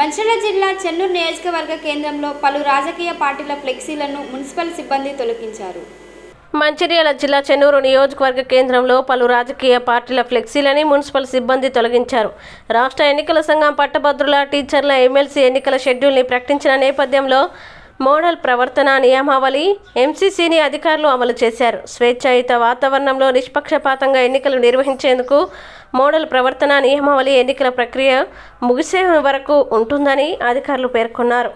మంచిర్యాల జిల్లా చెన్నూరు నియోజకవర్గ కేంద్రంలో పలు రాజకీయ పార్టీల ఫ్లెక్సీలను మున్సిపల్ సిబ్బంది తొలగించారు. మంచిర్యాల జిల్లా చెన్నూరు నియోజకవర్గ కేంద్రంలో పలు రాజకీయ పార్టీల ఫ్లెక్సీలని మున్సిపల్ సిబ్బంది తొలగించారు. రాష్ట్ర ఎన్నికల సంఘం పట్టభద్రుల, టీచర్ల ఎమ్మెల్సీ ఎన్నికల షెడ్యూల్ని ప్రకటించిన నేపథ్యంలో మోడల్ ప్రవర్తన నియమావళి ఎంసీసీని అధికారులు అమలు చేశారు. స్వేచ్ఛాయుత వాతావరణంలో నిష్పక్షపాతంగా ఎన్నికలు నిర్వహించేందుకు మోడల్ ప్రవర్తన నియమావళి ఎన్నికల ప్రక్రియ ముగిసే వరకు ఉంటుందని అధికారులు పేర్కొన్నారు.